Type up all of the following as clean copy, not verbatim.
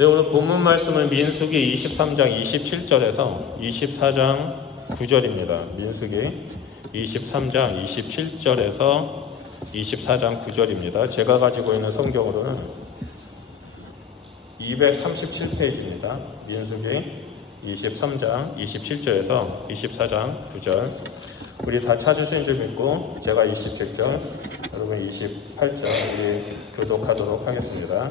네, 오늘 본문 말씀은 민수기 23장 27절에서 24장 9절입니다. 민수기 23장 27절에서 24장 9절입니다. 제가 가지고 있는 성경으로는 237페이지입니다. 민수기 23장 27절에서 24장 9절. 우리 다 찾으신 줄 믿고 제가 27절, 여러분 28절 우리 교독하도록 하겠습니다.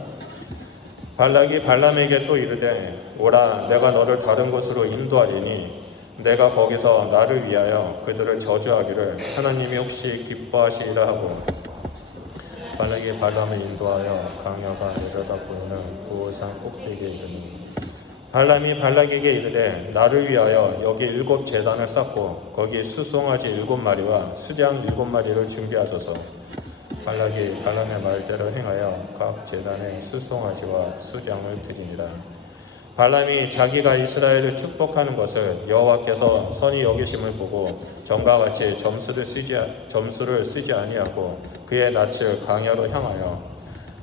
발락이 발람에게 또 이르되 오라, 내가 너를 다른 곳으로 인도하리니 내가 거기서 나를 위하여 그들을 저주하기를 하나님이 혹시 기뻐하시리라 하고, 발락이 발람을 인도하여 강야가 내려다 보이는 부호산 꼭대기에 이르니 발람이 발락에게 이르되 나를 위하여 여기 7 제단을 쌓고 거기 수송아지 7마리와 수량 7마리를 준비하소서. 발락이 발람의 말대로 행하여 각 제단에 수송아지와 수량을 드리니라. 발람이 자기가 이스라엘을 축복하는 것을 여호와께서 선히 여기심을 보고 전과 같이 점수를 쓰지 아니하고 그의 낯을 강야로 향하여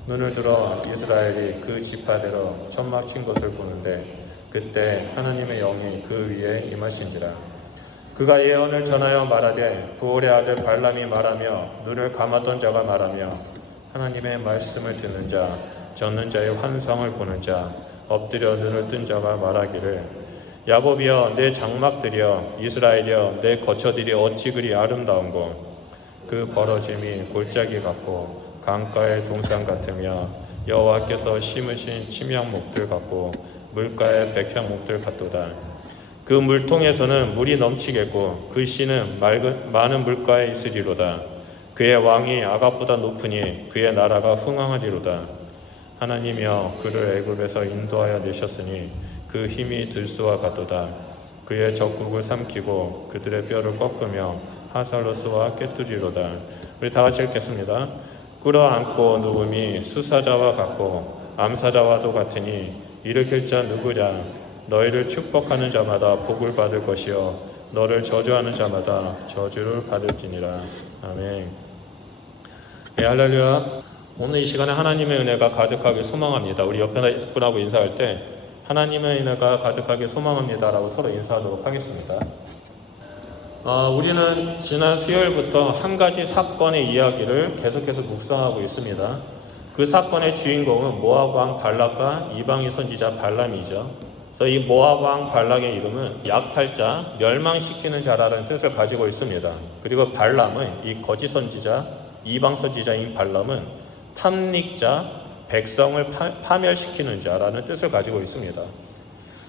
눈을 들어 이스라엘이 그 지파대로 천막 친 것을 보는데, 그때 하나님의 영이 그 위에 임하신지라. 그가 예언을 전하여 말하되 부올의 아들 발람이 말하며 눈을 감았던 자가 말하며 하나님의 말씀을 듣는 자, 젖는 자의 환상을 보는 자, 엎드려 눈을 뜬 자가 말하기를 야곱이여 내 장막들이여 이스라엘이여 내 거처들이 어찌 그리 아름다운고, 그 벌어짐이 골짜기 같고 강가의 동산 같으며 여호와께서 심으신 침향목들 같고 물가의 백향목들 같도다. 그 물통에서는 물이 넘치겠고 그 씨는 많은 물가에 있으리로다. 그의 왕이 아갑보다 높으니 그의 나라가 흥왕하리로다. 하나님이여 그를 애굽에서 인도하여 내셨으니 그 힘이 들수와 같도다. 그의 적국을 삼키고 그들의 뼈를 꺾으며 하살로스와 꿰뚫리로다. 우리 다 같이 읽겠습니다. 끌어안고 누움이 수사자와 같고 암사자와도 같으니 일으킬 자 누구랴. 너희를 축복하는 자마다 복을 받을 것이요 너를 저주하는 자마다 저주를 받을지니라. 아멘. 예, 할렐루야. 오늘 이 시간에 하나님의 은혜가 가득하게 소망합니다. 우리 옆에 분하고 인사할 때 하나님의 은혜가 가득하게 소망합니다 라고 서로 인사하도록 하겠습니다. 우리는 지난 수요일부터 한 가지 사건의 이야기를 계속해서 묵상하고 있습니다. 그 사건의 주인공은 모압 왕 발락과 이방인 선지자 발람이죠. 그래서 이 모압 왕 발락의 이름은 약탈자, 멸망시키는 자라는 뜻을 가지고 있습니다. 그리고 발람은 이 거짓 선지자, 이방 선지자인 발람은 탐닉자, 백성을 파멸시키는 자라는 뜻을 가지고 있습니다.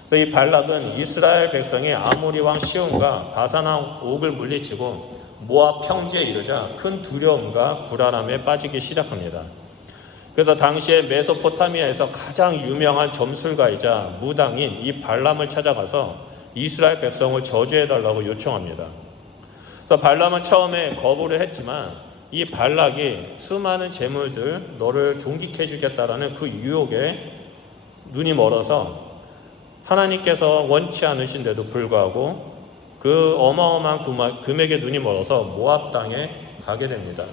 그래서 이 발락은 이스라엘 백성이 아모리 왕 시온과 바산 왕 옥을 물리치고 모압 평지에 이르자 큰 두려움과 불안함에 빠지기 시작합니다. 그래서 당시에 메소포타미아에서 가장 유명한 점술가이자 무당인 이 발람을 찾아가서 이스라엘 백성을 저주해달라고 요청합니다. 그래서 발람은 처음에 거부를 했지만 이 발락이 수많은 재물들, 너를 존귀케 해주겠다라는 그 유혹에 눈이 멀어서 하나님께서 원치 않으신데도 불구하고 그 어마어마한 금액에 눈이 멀어서 모압 땅에 가게 됩니다.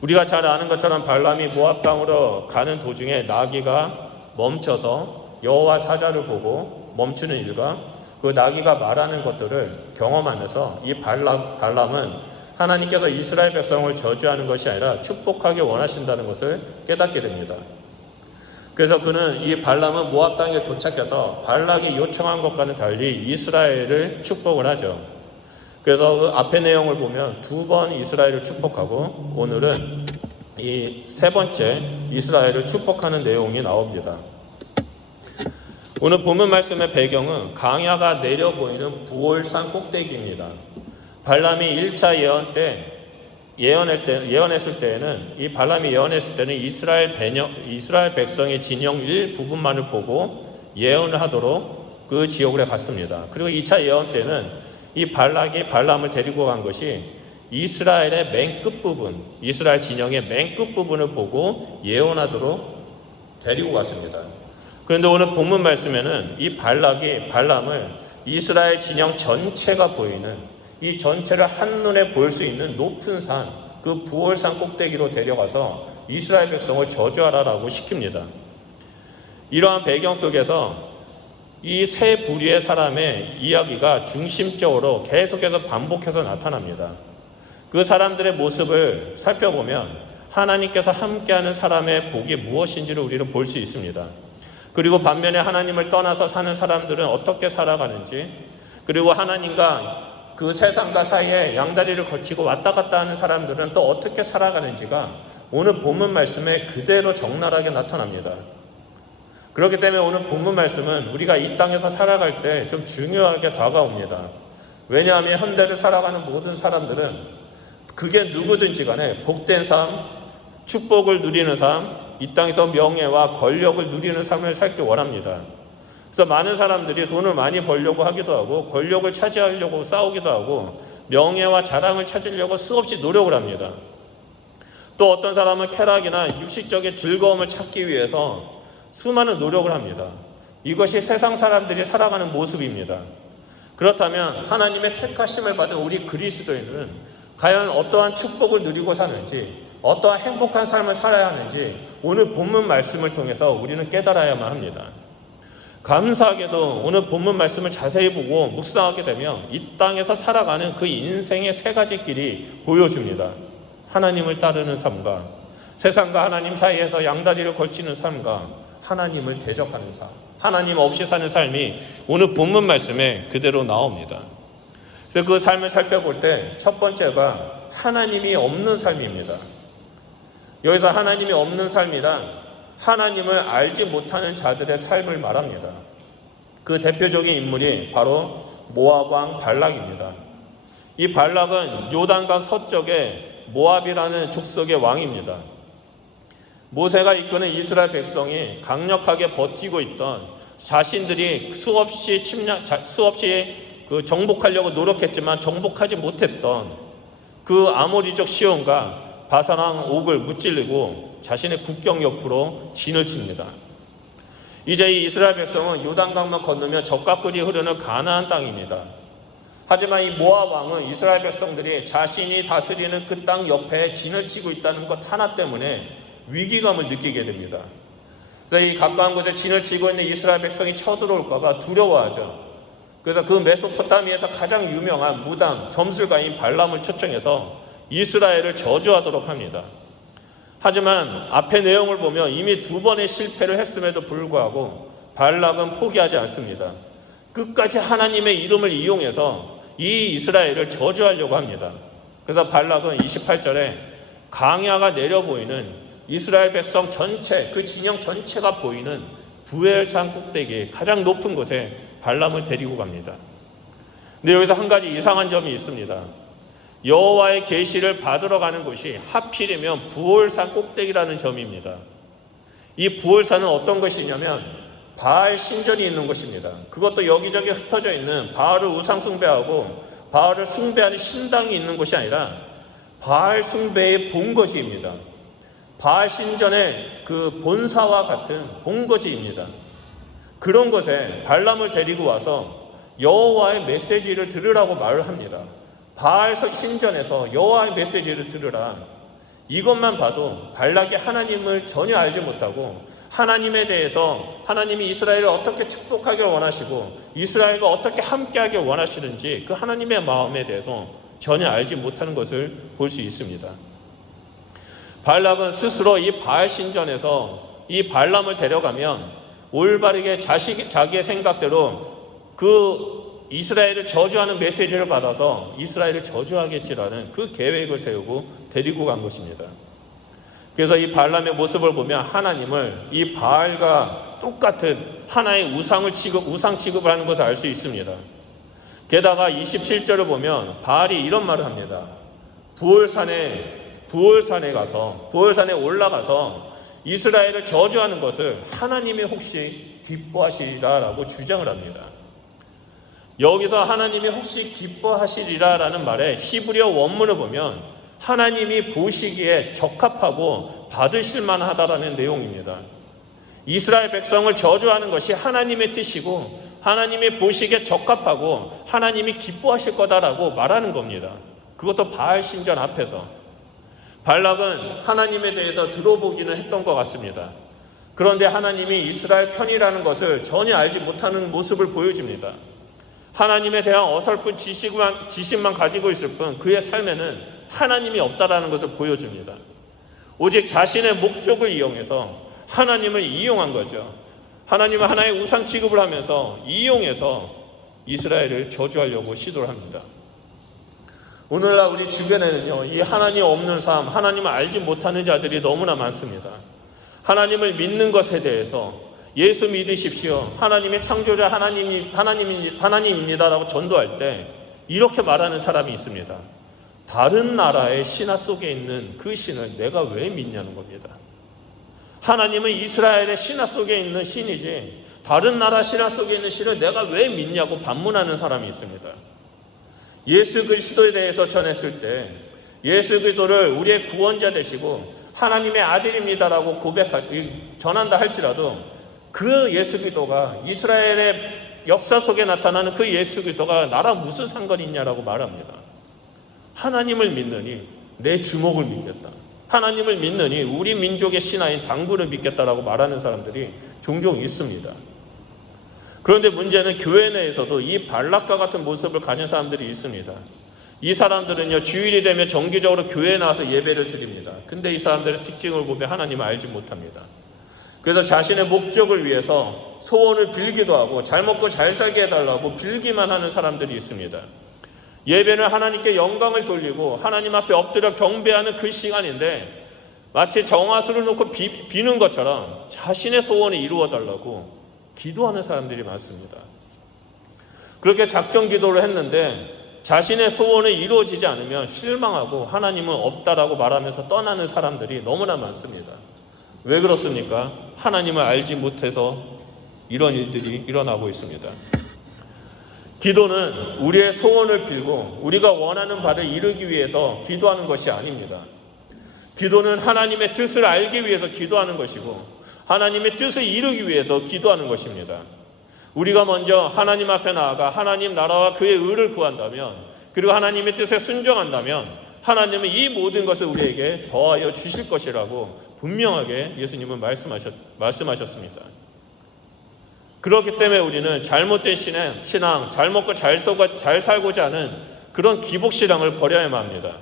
우리가 잘 아는 것처럼 발람이 모압 땅으로 가는 도중에 나귀가 멈춰서 여호와 사자를 보고 멈추는 일과 그 나귀가 말하는 것들을 경험하면서 이 발람은 하나님께서 이스라엘 백성을 저주하는 것이 아니라 축복하기 원하신다는 것을 깨닫게 됩니다. 그래서 그는 이 발람은 모압 땅에 도착해서 발락이 요청한 것과는 달리 이스라엘을 축복을 하죠. 그래서 그 앞의 내용을 보면 2번 이스라엘을 축복하고 오늘은 이 3번째 이스라엘을 축복하는 내용이 나옵니다. 오늘 본문 말씀의 배경은 강야가 내려 보이는 부올산 꼭대기입니다. 발람이 1차 예언했을 때에는 이 발람이 예언했을 때는 이스라엘 백성의 진영 일부분만을 보고 예언을 하도록 그 지역으로 갔습니다. 그리고 2차 예언 때는 이 발락이 발람을 데리고 간 것이 이스라엘의 맨 끝부분, 이스라엘 진영의 맨 끝부분을 보고 예언하도록 데리고 갔습니다. 그런데 오늘 본문 말씀에는 이 발락이 발람을 이스라엘 진영 전체가 보이는, 이 전체를 한눈에 볼 수 있는 높은 산, 그 부올산 꼭대기로 데려가서 이스라엘 백성을 저주하라라고 시킵니다. 이러한 배경 속에서 이 세 부류의 사람의 이야기가 중심적으로 계속해서 반복해서 나타납니다. 그 사람들의 모습을 살펴보면 하나님께서 함께하는 사람의 복이 무엇인지를 우리는 볼 수 있습니다. 그리고 반면에 하나님을 떠나서 사는 사람들은 어떻게 살아가는지, 그리고 하나님과 그 세상과 사이에 양다리를 거치고 왔다 갔다 하는 사람들은 또 어떻게 살아가는지가 오늘 본문 말씀에 그대로 적나라하게 나타납니다. 그렇기 때문에 오늘 본문 말씀은 우리가 이 땅에서 살아갈 때 좀 중요하게 다가옵니다. 왜냐하면 현대를 살아가는 모든 사람들은 그게 누구든지 간에 복된 삶, 축복을 누리는 삶, 이 땅에서 명예와 권력을 누리는 삶을 살기 원합니다. 그래서 많은 사람들이 돈을 많이 벌려고 하기도 하고 권력을 차지하려고 싸우기도 하고 명예와 자랑을 찾으려고 수없이 노력을 합니다. 또 어떤 사람은 쾌락이나 육식적인 즐거움을 찾기 위해서 수많은 노력을 합니다. 이것이 세상 사람들이 살아가는 모습입니다. 그렇다면 하나님의 택하심을 받은 우리 그리스도인은 과연 어떠한 축복을 누리고 사는지, 어떠한 행복한 삶을 살아야 하는지 오늘 본문 말씀을 통해서 우리는 깨달아야만 합니다. 감사하게도 오늘 본문 말씀을 자세히 보고 묵상하게 되면 이 땅에서 살아가는 그 인생의 세 가지 길이 보여줍니다. 하나님을 따르는 삶과 세상과 하나님 사이에서 양다리를 걸치는 삶과 하나님을 대적하는 삶, 하나님 없이 사는 삶이 오늘 본문 말씀에 그대로 나옵니다. 그래서 그 삶을 살펴볼 때 첫 번째가 하나님이 없는 삶입니다. 여기서 하나님이 없는 삶이란 하나님을 알지 못하는 자들의 삶을 말합니다. 그 대표적인 인물이 바로 모압 왕 발락입니다. 이 발락은 요단강 서쪽의 모압이라는 족속의 왕입니다. 모세가 이끄는 이스라엘 백성이 강력하게 버티고 있던, 자신들이 수없이 정복하려고 노력했지만 정복하지 못했던 그 아모리족 시온과 바산 옥을 무찔리고 자신의 국경 옆으로 진을 칩니다. 이제 이 이스라엘 백성은 요단강만 건너면 적과 꿀이 흐르는 가나안 땅입니다. 하지만 이 모압 왕은 이스라엘 백성들이 자신이 다스리는 그 땅 옆에 진을 치고 있다는 것 하나 때문에 위기감을 느끼게 됩니다. 그래서 이 가까운 곳에 진을 치고 있는 이스라엘 백성이 쳐들어올까봐 두려워하죠. 그래서 그 메소포타미아에서 가장 유명한 무당, 점술가인 발람을 초청해서 이스라엘을 저주하도록 합니다. 하지만 앞의 내용을 보면 이미 2번의 실패를 했음에도 불구하고 발락은 포기하지 않습니다. 끝까지 하나님의 이름을 이용해서 이 이스라엘을 저주하려고 합니다. 그래서 발락은 28절에 강야가 내려 보이는 이스라엘 백성 전체, 그 진영 전체가 보이는 부엘산 꼭대기 가장 높은 곳에 발람을 데리고 갑니다. 근데 여기서 한 가지 이상한 점이 있습니다. 여호와의 계시를 받으러 가는 곳이 하필이면 부올산 꼭대기라는 점입니다. 이 부올산은 어떤 것이냐면 바알 신전이 있는 곳입니다. 그것도 여기저기 흩어져 있는 바알을 우상 숭배하고 바알을 숭배하는 신당이 있는 곳이 아니라 바알 숭배의 본거지입니다. 바알 신전의 그 본사와 같은 본거지입니다. 그런 곳에 발람을 데리고 와서 여호와의 메시지를 들으라고 말을 합니다. 바알 신전에서 여호와의 메시지를 들으라. 이것만 봐도 발락이 하나님을 전혀 알지 못하고 하나님에 대해서 하나님이 이스라엘을 어떻게 축복하길 원하시고 이스라엘과 어떻게 함께하길 원하시는지 그 하나님의 마음에 대해서 전혀 알지 못하는 것을 볼 수 있습니다. 발락은 스스로 이 바알 신전에서 이 발람을 데려가면 올바르게 자기의 생각대로 그 이스라엘을 저주하는 메시지를 받아서 이스라엘을 저주하겠지라는 그 계획을 세우고 데리고 간 것입니다. 그래서 이 발람의 모습을 보면 하나님을 이 바알과 똑같은 하나의 우상 취급을 하는 것을 알 수 있습니다. 게다가 27절을 보면 바알이 이런 말을 합니다. 부올산에 올라가서 이스라엘을 저주하는 것을 하나님이 혹시 기뻐하시리라라고 주장을 합니다. 여기서 하나님이 혹시 기뻐하시리라라는 말에 히브리어 원문을 보면 하나님이 보시기에 적합하고 받으실 만하다라는 내용입니다. 이스라엘 백성을 저주하는 것이 하나님의 뜻이고 하나님이 보시기에 적합하고 하나님이 기뻐하실 거다라고 말하는 겁니다. 그것도 바알 신전 앞에서. 발락은 하나님에 대해서 들어보기는 했던 것 같습니다. 그런데 하나님이 이스라엘 편이라는 것을 전혀 알지 못하는 모습을 보여줍니다. 하나님에 대한 어설픈 지식만 가지고 있을 뿐 그의 삶에는 하나님이 없다라는 것을 보여줍니다. 오직 자신의 목적을 이용해서 하나님을 이용한 거죠. 하나님은 하나의 우상 취급을 하면서 이용해서 이스라엘을 저주하려고 시도를 합니다. 오늘날 우리 주변에는요, 이 하나님 없는 삶, 하나님을 알지 못하는 자들이 너무나 많습니다. 하나님을 믿는 것에 대해서 예수 믿으십시오, 하나님의 창조자 하나님입니다라고 전도할 때 이렇게 말하는 사람이 있습니다. 다른 나라의 신화 속에 있는 그 신을 내가 왜 믿냐는 겁니다. 하나님은 이스라엘의 신화 속에 있는 신이지 다른 나라 신화 속에 있는 신을 내가 왜 믿냐고 반문하는 사람이 있습니다. 예수 그리스도에 대해서 전했을 때 예수 그리스도를 우리의 구원자 되시고 하나님의 아들입니다라고 전한다 할지라도 그 예수 그리스도가 이스라엘의 역사 속에 나타나는 그 예수 그리스도가 나랑 무슨 상관이 있냐라고 말합니다. 하나님을 믿느니 내 주목을 믿겠다. 하나님을 믿느니 우리 민족의 신화인 당구를 믿겠다라고 말하는 사람들이 종종 있습니다. 그런데 문제는 교회 내에서도 이 발락과 같은 모습을 가진 사람들이 있습니다. 이 사람들은요, 주일이 되면 정기적으로 교회에 나와서 예배를 드립니다. 근데 이 사람들의 특징을 보면 하나님을 알지 못합니다. 그래서 자신의 목적을 위해서 소원을 빌기도 하고 잘 먹고 잘 살게 해달라고 빌기만 하는 사람들이 있습니다. 예배는 하나님께 영광을 돌리고 하나님 앞에 엎드려 경배하는 그 시간인데 마치 정화수를 놓고 비는 것처럼 자신의 소원을 이루어달라고 기도하는 사람들이 많습니다. 그렇게 작정 기도를 했는데 자신의 소원이 이루어지지 않으면 실망하고 하나님은 없다라고 말하면서 떠나는 사람들이 너무나 많습니다. 왜 그렇습니까? 하나님을 알지 못해서 이런 일들이 일어나고 있습니다. 기도는 우리의 소원을 빌고 우리가 원하는 바를 이루기 위해서 기도하는 것이 아닙니다. 기도는 하나님의 뜻을 알기 위해서 기도하는 것이고 하나님의 뜻을 이루기 위해서 기도하는 것입니다. 우리가 먼저 하나님 앞에 나아가 하나님 나라와 그의 의를 구한다면 그리고 하나님의 뜻에 순종한다면 하나님은 이 모든 것을 우리에게 더하여 주실 것이라고 분명하게 예수님은 말씀하셨습니다. 그렇기 때문에 우리는 잘못된 신앙, 잘 먹고 잘 살고자 하는 그런 기복신앙을 버려야만 합니다.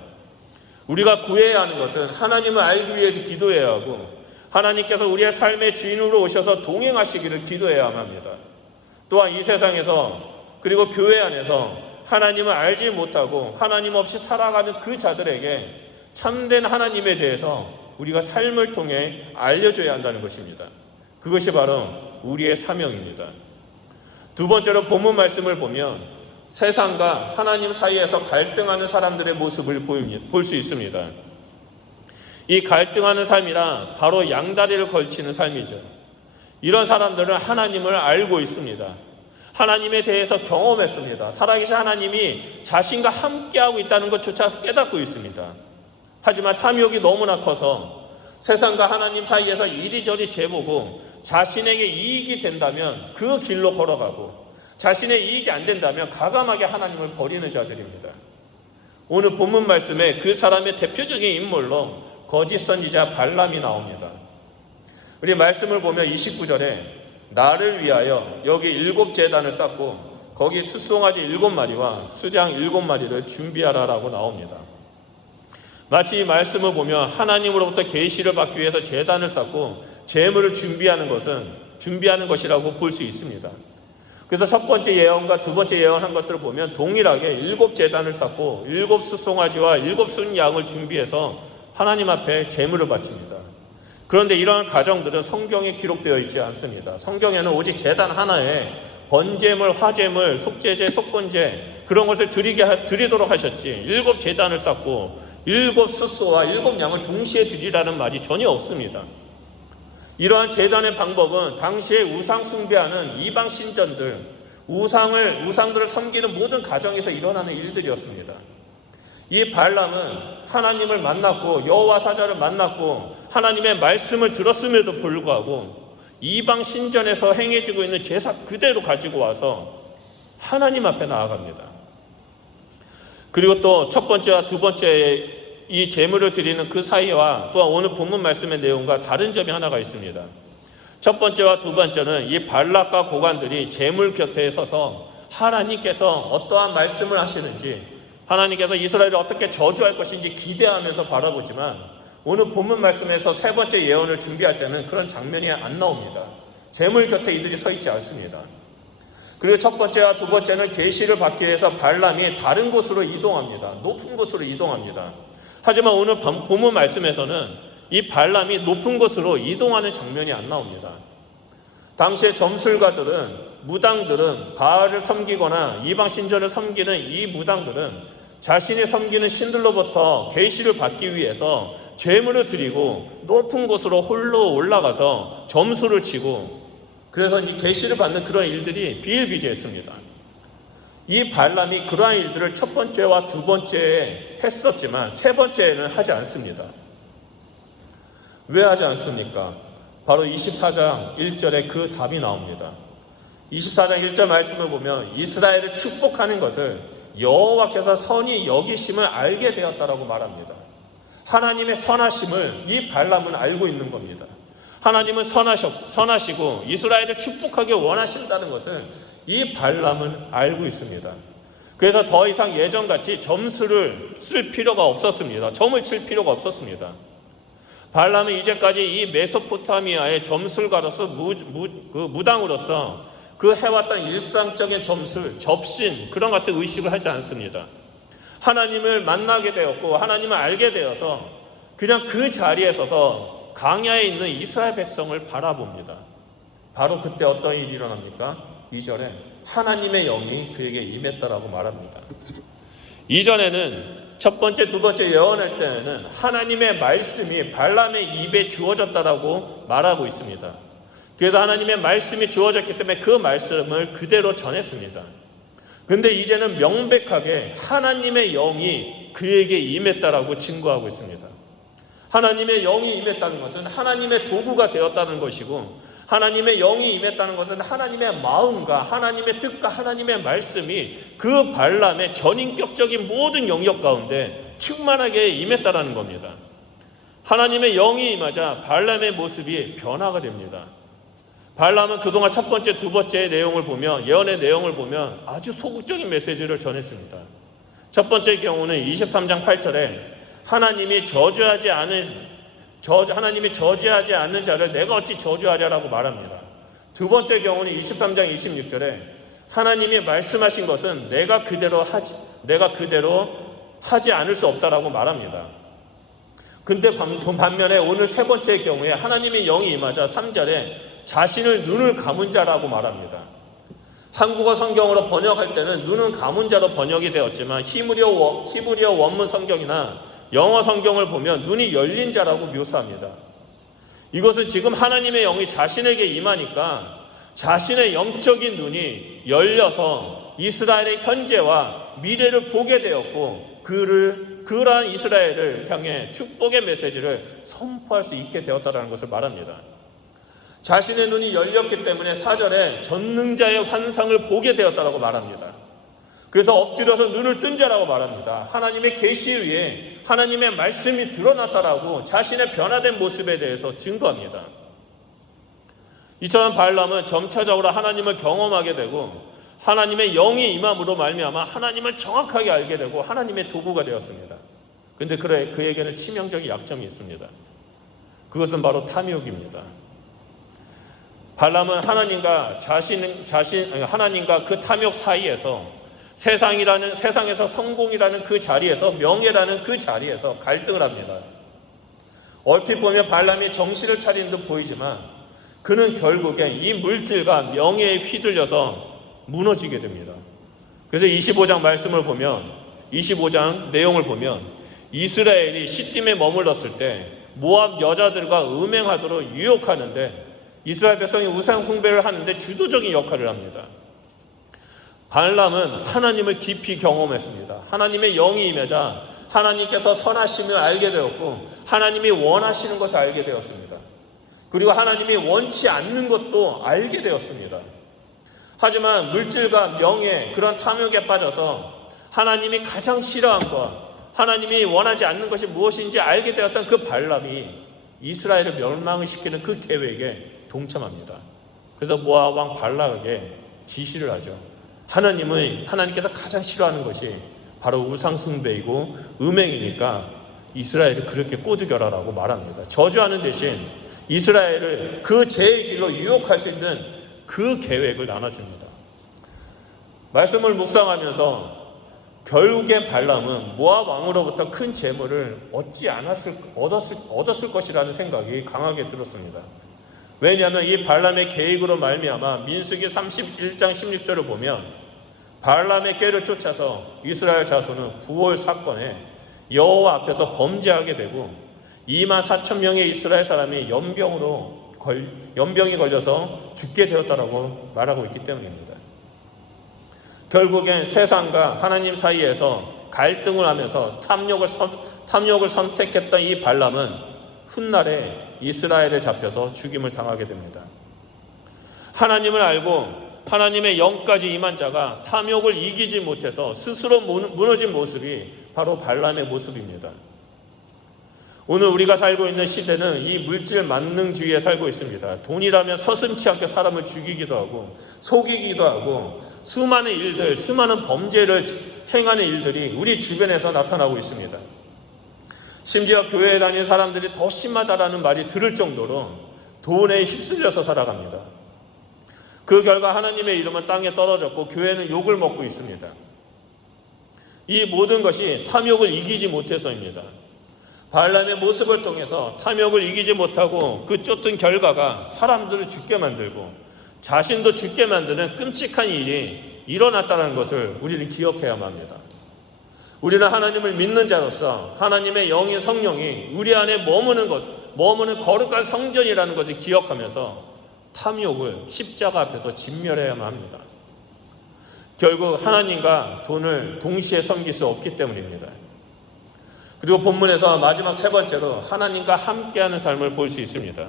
우리가 구해야 하는 것은 하나님을 알기 위해서 기도해야 하고 하나님께서 우리의 삶의 주인으로 오셔서 동행하시기를 기도해야만 합니다. 또한 이 세상에서 그리고 교회 안에서 하나님을 알지 못하고 하나님 없이 살아가는 그 자들에게 참된 하나님에 대해서 우리가 삶을 통해 알려줘야 한다는 것입니다. 그것이 바로 우리의 사명입니다. 두 번째로 본문 말씀을 보면 세상과 하나님 사이에서 갈등하는 사람들의 모습을 볼 수 있습니다. 이 갈등하는 삶이란 바로 양다리를 걸치는 삶이죠. 이런 사람들은 하나님을 알고 있습니다. 하나님에 대해서 경험했습니다. 살아계신 하나님이 자신과 함께하고 있다는 것조차 깨닫고 있습니다. 하지만 탐욕이 너무나 커서 세상과 하나님 사이에서 이리저리 재보고 자신에게 이익이 된다면 그 길로 걸어가고 자신의 이익이 안 된다면 과감하게 하나님을 버리는 자들입니다. 오늘 본문 말씀에 그 사람의 대표적인 인물로 거짓 선지자 발람이 나옵니다. 우리 말씀을 보면 29절에 나를 위하여 여기 7제단을 쌓고 거기 숫송아지 7마리와 수장 7마리를 준비하라라고 나옵니다. 마치 이 말씀을 보면 하나님으로부터 계시를 받기 위해서 제단을 쌓고 제물을 준비하는 것이라고 볼 수 있습니다. 그래서 첫 번째 예언과 두 번째 예언한 것들을 보면 동일하게 7제단을 쌓고 7 숫송아지와 7 순양을 준비해서 하나님 앞에 제물을 바칩니다. 그런데 이러한 가정들은 성경에 기록되어 있지 않습니다. 성경에는 오직 제단 하나에 번제물, 화제물, 속죄제, 속건제 그런 것을 드리도록 하셨지 7제단을 쌓고 7 숫소와 7 양을 동시에 드리라는 말이 전혀 없습니다. 이러한 제단의 방법은 당시에 우상 숭배하는 이방 신전들, 우상들을 섬기는 모든 가정에서 일어나는 일들이었습니다. 이 발람은 하나님을 만났고 여호와 사자를 만났고 하나님의 말씀을 들었음에도 불구하고 이방 신전에서 행해지고 있는 제사 그대로 가지고 와서 하나님 앞에 나아갑니다. 그리고 또 첫 번째와 두 번째 이 제물을 드리는 그 사이와 또한 오늘 본문 말씀의 내용과 다른 점이 하나가 있습니다. 첫 번째와 두 번째는 이 발락과 고관들이 제물 곁에 서서 하나님께서 어떠한 말씀을 하시는지, 하나님께서 이스라엘을 어떻게 저주할 것인지 기대하면서 바라보지만, 오늘 본문 말씀에서 세 번째 예언을 준비할 때는 그런 장면이 안 나옵니다. 제물 곁에 이들이 서 있지 않습니다. 그리고 첫 번째와 두 번째는 계시를 받기 위해서 발람이 다른 곳으로 이동합니다. 높은 곳으로 이동합니다. 하지만 오늘 본문 말씀에서는 이 발람이 높은 곳으로 이동하는 장면이 안 나옵니다. 당시의 점술가들은, 무당들은 바알을 섬기거나 이방 신전을 섬기는 이 무당들은 자신이 섬기는 신들로부터 계시를 받기 위해서 제물을 드리고 높은 곳으로 홀로 올라가서 점수를 치고, 그래서 이제 계시를 받는 그런 일들이 비일비재했습니다. 이 발람이 그러한 일들을 첫 번째와 두 번째에 했었지만 세 번째에는 하지 않습니다. 왜 하지 않습니까? 바로 24장 1절에 그 답이 나옵니다. 24장 1절 말씀을 보면 이스라엘을 축복하는 것을 여호와께서 선히 여기심을 알게 되었다라고 말합니다. 하나님의 선하심을 이 발람은 알고 있는 겁니다. 하나님은 선하시고 이스라엘을 축복하기 원하신다는 것을 이 발람은 알고 있습니다. 그래서 더 이상 예전같이 점수를 쓸 필요가 없었습니다. 점을 칠 필요가 없었습니다. 발람은 이제까지 이 메소포타미아의 점술가로서 무당으로서 그 해왔던 일상적인 점술, 접신, 그런 같은 의식을 하지 않습니다. 하나님을 만나게 되었고 하나님을 알게 되어서 그냥 그 자리에 서서 광야에 있는 이스라엘 백성을 바라봅니다. 바로 그때 어떤 일이 일어납니까? 2절에 하나님의 영이 그에게 임했다라고 말합니다. 이전에는 첫 번째, 두 번째 예언할 때는 하나님의 말씀이 발람의 입에 주어졌다라고 말하고 있습니다. 그래서 하나님의 말씀이 주어졌기 때문에 그 말씀을 그대로 전했습니다. 근데 이제는 명백하게 하나님의 영이 그에게 임했다라고 증거하고 있습니다. 하나님의 영이 임했다는 것은 하나님의 도구가 되었다는 것이고, 하나님의 영이 임했다는 것은 하나님의 마음과 하나님의 뜻과 하나님의 말씀이 그 발람의 전인격적인 모든 영역 가운데 충만하게 임했다라는 겁니다. 하나님의 영이 임하자 발람의 모습이 변화가 됩니다. 발람은 그동안 첫 번째, 두 번째의 내용을 보면, 예언의 내용을 보면 아주 소극적인 메시지를 전했습니다. 첫 번째 경우는 23장 8절에 하나님이 저주하지 않는 자를 내가 어찌 저주하랴라고 말합니다. 두 번째 경우는 23장 26절에 하나님이 말씀하신 것은 내가 그대로 하지 않을 수 없다라고 말합니다. 근데 반면에 오늘 세 번째 경우에 하나님의 영이 임하자 3절에 자신을 눈을 감은 자라고 말합니다. 한국어 성경으로 번역할 때는 눈은 감은 자로 번역이 되었지만 히브리어 원문 성경이나 영어 성경을 보면 눈이 열린 자라고 묘사합니다. 이것은 지금 하나님의 영이 자신에게 임하니까 자신의 영적인 눈이 열려서 이스라엘의 현재와 미래를 보게 되었고, 그러한 이스라엘을 향해 축복의 메시지를 선포할 수 있게 되었다는 것을 말합니다. 자신의 눈이 열렸기 때문에 4절에 전능자의 환상을 보게 되었다고 말합니다. 그래서 엎드려서 눈을 뜬 자라고 말합니다. 하나님의 계시 위에 하나님의 말씀이 드러났다라고 자신의 변화된 모습에 대해서 증거합니다. 이처럼 발람은 점차적으로 하나님을 경험하게 되고 하나님의 영이 임함으로 말미암아 하나님을 정확하게 알게 되고 하나님의 도구가 되었습니다. 그런데 그에게는 치명적인 약점이 있습니다. 그것은 바로 탐욕입니다. 발람은 하나님과 하나님과 그 탐욕 사이에서 세상에서 성공이라는 그 자리에서, 명예라는 그 자리에서 갈등을 합니다. 얼핏 보면 발람이 정신을 차리는 듯 보이지만 그는 결국에 이 물질과 명예에 휘둘려서 무너지게 됩니다. 그래서 25장 말씀을 보면, 25장 내용을 보면 이스라엘이 시딤에 머물렀을 때 모압 여자들과 음행하도록 유혹하는데 이스라엘 백성이 우상 숭배를 하는데 주도적인 역할을 합니다. 발람은 하나님을 깊이 경험했습니다. 하나님의 영이 임하자 하나님께서 선하심을 알게 되었고 하나님이 원하시는 것을 알게 되었습니다. 그리고 하나님이 원치 않는 것도 알게 되었습니다. 하지만 물질과 명예, 그런 탐욕에 빠져서 하나님이 가장 싫어한 것, 하나님이 원하지 않는 것이 무엇인지 알게 되었던 그 발람이 이스라엘을 멸망을 시키는 그 계획에 동참합니다. 그래서 모압 왕 발락에게 지시를 하죠. 하나님께서 가장 싫어하는 것이 바로 우상숭배이고 음행이니까 이스라엘을 그렇게 꼬드겨라라고 말합니다. 저주하는 대신 이스라엘을 그 죄의 길로 유혹할 수 있는 그 계획을 나눠줍니다. 말씀을 묵상하면서 결국에 발람은 모압 왕으로부터 큰 재물을 얻었을 것이라는 생각이 강하게 들었습니다. 왜냐하면 이 발람의 계획으로 말미암아 민수기 31장 16절을 보면 발람의 꾀를 쫓아서 이스라엘 자손은 부월 사건에 여호와 앞에서 범죄하게 되고 24,000명의 이스라엘 사람이 연병이 걸려서 죽게 되었다라고 말하고 있기 때문입니다. 결국엔 세상과 하나님 사이에서 갈등을 하면서 탐욕을 선택했던 이 발람은 훗날에 이스라엘에 잡혀서 죽임을 당하게 됩니다. 하나님을 알고 하나님의 영까지 임한 자가 탐욕을 이기지 못해서 스스로 무너진 모습이 바로 발람의 모습입니다. 오늘 우리가 살고 있는 시대는 이 물질 만능주의에 살고 있습니다. 돈이라면 서슴지 않게 사람을 죽이기도 하고 속이기도 하고 수많은 범죄를 행하는 일들이 우리 주변에서 나타나고 있습니다. 심지어 교회에 다니는 사람들이 더 심하다라는 말이 들을 정도로 돈에 휩쓸려서 살아갑니다. 그 결과 하나님의 이름은 땅에 떨어졌고 교회는 욕을 먹고 있습니다. 이 모든 것이 탐욕을 이기지 못해서입니다. 발람의 모습을 통해서 탐욕을 이기지 못하고 그 쫓은 결과가 사람들을 죽게 만들고 자신도 죽게 만드는 끔찍한 일이 일어났다는 것을 우리는 기억해야만 합니다. 우리는 하나님을 믿는 자로서 하나님의 영인 성령이 우리 안에 머무는 거룩한 성전이라는 것을 기억하면서 탐욕을 십자가 앞에서 진멸해야만 합니다. 결국 하나님과 돈을 동시에 섬길 수 없기 때문입니다. 그리고 본문에서 마지막 세 번째로 하나님과 함께하는 삶을 볼 수 있습니다.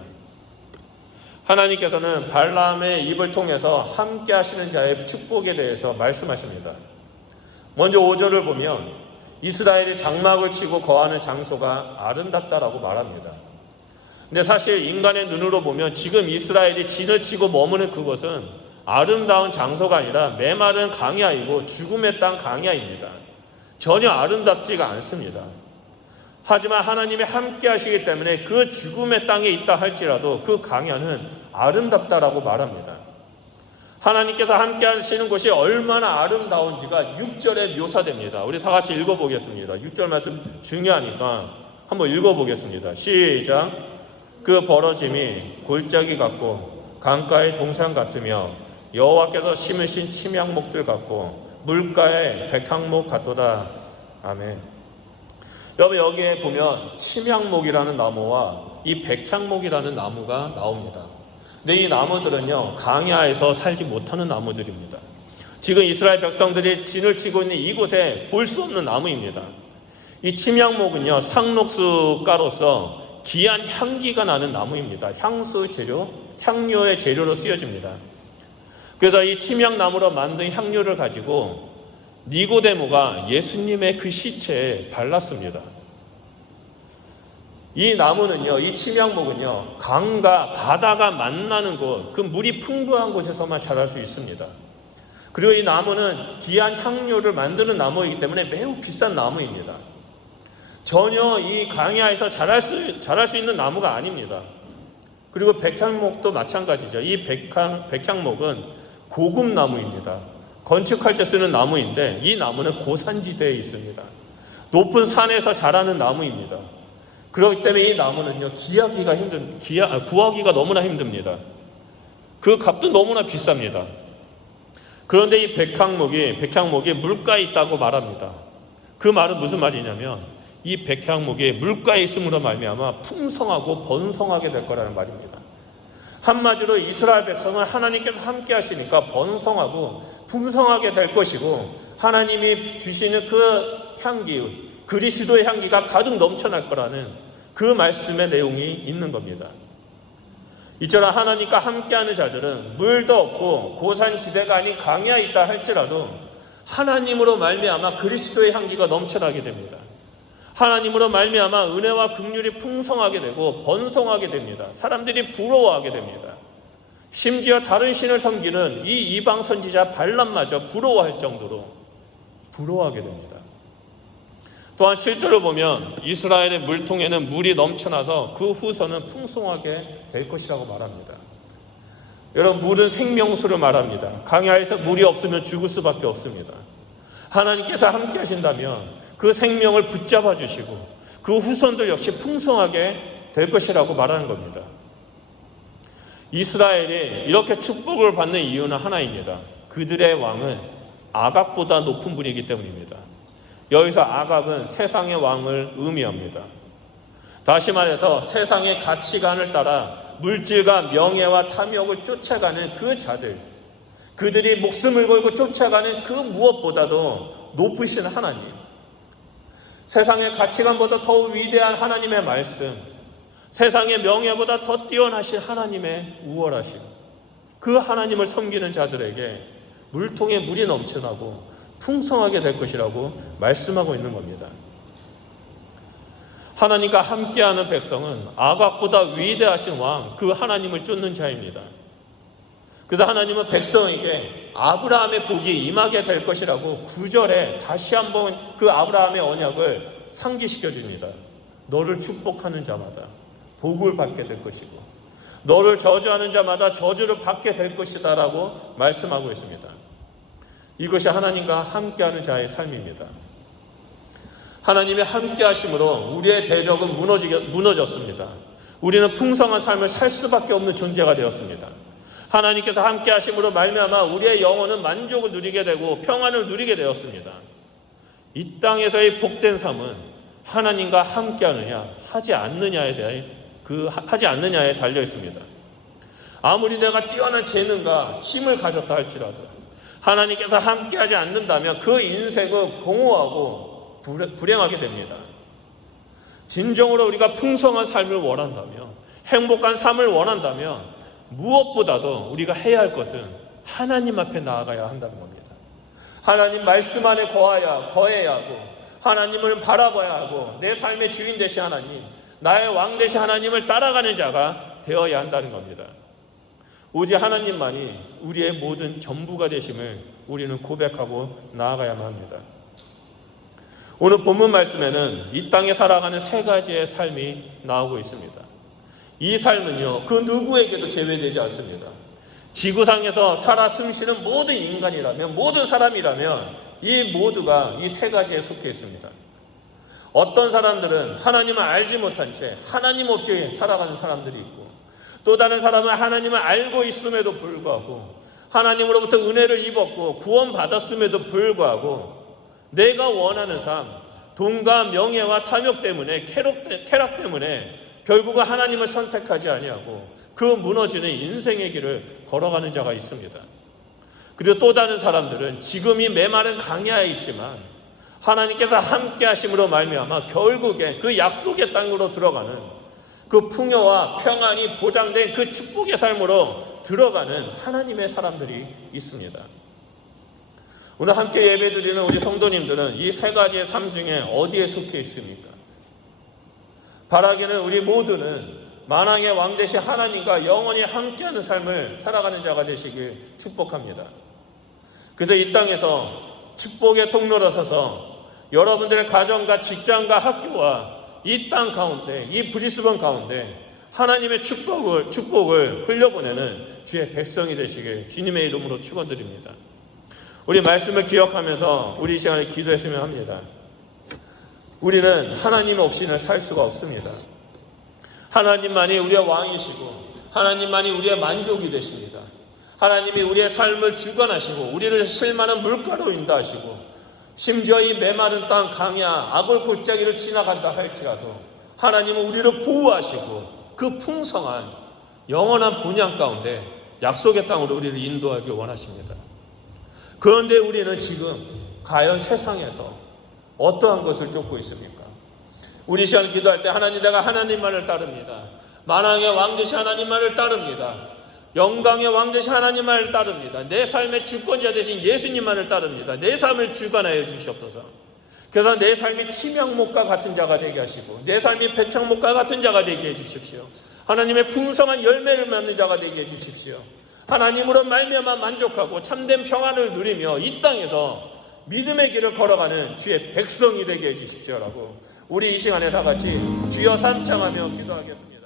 하나님께서는 발람의 입을 통해서 함께 하시는 자의 축복에 대해서 말씀하십니다. 먼저 5절을 보면 이스라엘이 장막을 치고 거하는 장소가 아름답다라고 말합니다. 근데 사실 인간의 눈으로 보면 지금 이스라엘이 진을 치고 머무는 그곳은 아름다운 장소가 아니라 메마른 강야이고 죽음의 땅 강야입니다. 전혀 아름답지가 않습니다. 하지만 하나님이 함께 하시기 때문에 그 죽음의 땅에 있다 할지라도 그 강야는 아름답다라고 말합니다. 하나님께서 함께 하시는 곳이 얼마나 아름다운지가 6절에 묘사됩니다. 우리 다 같이 읽어보겠습니다. 6절 말씀 중요하니까 한번 읽어보겠습니다. 시작. 그 벌어짐이 골짜기 같고 강가의 동산 같으며 여호와께서 심으신 침향목들 같고 물가의 백향목 같도다. 아멘. 여러분 여기에 보면 침향목이라는 나무와 이 백향목이라는 나무가 나옵니다. 근데 이 나무들은요 강야에서 살지 못하는 나무들입니다. 지금 이스라엘 백성들이 진을 치고 있는 이곳에 볼 수 없는 나무입니다. 이 침향목은요 상록수가로서 귀한 향기가 나는 나무입니다. 향수 재료, 향료의 재료로 쓰여집니다. 그래서 이 침향나무로 만든 향료를 가지고 니고데모가 예수님의 그 시체에 발랐습니다. 이 나무는요, 이 침향목은요, 강과 바다가 만나는 곳, 그 물이 풍부한 곳에서만 자랄 수 있습니다. 그리고 이 나무는 귀한 향료를 만드는 나무이기 때문에 매우 비싼 나무입니다. 전혀 이 강야에서 자랄 수 있는 나무가 아닙니다. 그리고 백향목도 마찬가지죠. 이 백향목은 고급 나무입니다. 건축할 때 쓰는 나무인데 이 나무는 고산지대에 있습니다. 높은 산에서 자라는 나무입니다. 그렇기 때문에 이 나무는요 구하기가 너무나 힘듭니다. 그 값도 너무나 비쌉니다. 그런데 이 백향목이 물가에 있다고 말합니다. 그 말은 무슨 말이냐면 이 백향목이 물가에 있음으로 말미암아 풍성하고 번성하게 될 거라는 말입니다. 한마디로 이스라엘 백성은 하나님께서 함께 하시니까 번성하고 풍성하게 될 것이고 하나님이 주시는 그 향기, 그리스도의 향기가 가득 넘쳐날 거라는 그 말씀의 내용이 있는 겁니다. 이처럼 하나님과 함께하는 자들은 물도 없고 고산지대가 아닌 강야에 있다 할지라도 하나님으로 말미암아 그리스도의 향기가 넘쳐나게 됩니다. 하나님으로 말미암아 은혜와 긍휼이 풍성하게 되고 번성하게 됩니다. 사람들이 부러워하게 됩니다. 심지어 다른 신을 섬기는 이 이방 선지자 발람마저 부러워할 정도로 부러워하게 됩니다. 또한 7절을 보면 이스라엘의 물통에는 물이 넘쳐나서 그 후손은 풍성하게 될 것이라고 말합니다. 여러분, 물은 생명수를 말합니다. 강야에서 물이 없으면 죽을 수밖에 없습니다. 하나님께서 함께 하신다면 그 생명을 붙잡아 주시고 그 후손들 역시 풍성하게 될 것이라고 말하는 겁니다. 이스라엘이 이렇게 축복을 받는 이유는 하나입니다. 그들의 왕은 아각보다 높은 분이기 때문입니다. 여기서 아각은 세상의 왕을 의미합니다. 다시 말해서 세상의 가치관을 따라 물질과 명예와 탐욕을 쫓아가는 그 자들, 그들이 목숨을 걸고 쫓아가는 그 무엇보다도 높으신 하나님, 세상의 가치관보다 더 위대한 하나님의 말씀, 세상의 명예보다 더 뛰어나신 하나님의 우월하심, 그 하나님을 섬기는 자들에게 물통에 물이 넘쳐나고 풍성하게 될 것이라고 말씀하고 있는 겁니다. 하나님과 함께하는 백성은 아각보다 위대하신 왕, 그 하나님을 쫓는 자입니다. 그래서 하나님은 백성에게 아브라함의 복이 임하게 될 것이라고 9절에 다시 한번 그 아브라함의 언약을 상기시켜 줍니다. 너를 축복하는 자마다 복을 받게 될 것이고 너를 저주하는 자마다 저주를 받게 될 것이다 라고 말씀하고 있습니다. 이것이 하나님과 함께하는 자의 삶입니다. 하나님의 함께하심으로 우리의 대적은 무너졌습니다. 우리는 풍성한 삶을 살 수밖에 없는 존재가 되었습니다. 하나님께서 함께하심으로 말미암아 우리의 영혼은 만족을 누리게 되고 평안을 누리게 되었습니다. 이 땅에서의 복된 삶은 하나님과 함께하느냐 하지 않느냐에 달려 있습니다. 아무리 내가 뛰어난 재능과 힘을 가졌다 할지라도 하나님께서 함께하지 않는다면 그 인생은 공허하고 불행하게 됩니다. 진정으로 우리가 풍성한 삶을 원한다면, 행복한 삶을 원한다면 무엇보다도 우리가 해야 할 것은 하나님 앞에 나아가야 한다는 겁니다. 하나님 말씀 안에 거해야 하고 하나님을 바라봐야 하고 내 삶의 주인 되신 하나님, 나의 왕 되신 하나님을 따라가는 자가 되어야 한다는 겁니다. 오직 하나님만이 우리의 모든 전부가 되심을 우리는 고백하고 나아가야만 합니다. 오늘 본문 말씀에는 이 땅에 살아가는 세 가지의 삶이 나오고 있습니다. 이 삶은요, 그 누구에게도 제외되지 않습니다. 지구상에서 살아 숨쉬는 모든 인간이라면, 모든 사람이라면 이 모두가 이 세 가지에 속해 있습니다. 어떤 사람들은 하나님을 알지 못한 채 하나님 없이 살아가는 사람들이 있고, 또 다른 사람은 하나님을 알고 있음에도 불구하고 하나님으로부터 은혜를 입었고 구원받았음에도 불구하고 내가 원하는 삶, 돈과 명예와 탐욕 때문에 쾌락 때문에 결국은 하나님을 선택하지 아니하고 그 무너지는 인생의 길을 걸어가는 자가 있습니다. 그리고 또 다른 사람들은 지금이 메마른 강야에 있지만 하나님께서 함께 하심으로 말미암아 결국에 그 약속의 땅으로 들어가는 그 풍요와 평안이 보장된 그 축복의 삶으로 들어가는 하나님의 사람들이 있습니다. 오늘 함께 예배드리는 우리 성도님들은 이 세 가지의 삶 중에 어디에 속해 있습니까? 바라기는 우리 모두는 만왕의 왕 되신 하나님과 영원히 함께하는 삶을 살아가는 자가 되시길 축복합니다. 그래서 이 땅에서 축복의 통로로 서서 여러분들의 가정과 직장과 학교와 이 땅 가운데, 이 브리스번 가운데 하나님의 축복을 흘려보내는 주의 백성이 되시길 주님의 이름으로 축원드립니다. 우리 말씀을 기억하면서 우리 이 시간에 기도했으면 합니다. 우리는 하나님 없이는 살 수가 없습니다. 하나님만이 우리의 왕이시고 하나님만이 우리의 만족이 되십니다. 하나님이 우리의 삶을 주관하시고 우리를 실만한 물가로 인도하시고 심지어 이 메마른 땅 강야 아골 골짜기를 지나간다 할지라도 하나님은 우리를 보호하시고 그 풍성한 영원한 본향 가운데 약속의 땅으로 우리를 인도하기 원하십니다. 그런데 우리는 지금 과연 세상에서 어떠한 것을 쫓고 있습니까? 우리 시간 기도할 때 하나님, 내가 하나님만을 따릅니다. 만왕의 왕 되신 하나님만을 따릅니다. 영광의 왕 되신 하나님만을 따릅니다. 내 삶의 주권자 되신 예수님만을 따릅니다. 내 삶을 주관하여 주시옵소서. 그래서 내 삶이 침향목과 같은 자가 되게 하시고 내 삶이 백향목과 같은 자가 되게 해주십시오. 하나님의 풍성한 열매를 맺는 자가 되게 해주십시오. 하나님으로 말미암아 만족하고 참된 평안을 누리며 이 땅에서 믿음의 길을 걸어가는 주의 백성이 되게 해주십시오라고 우리 이 시간에 다 같이 주여 삼창하며 기도하겠습니다.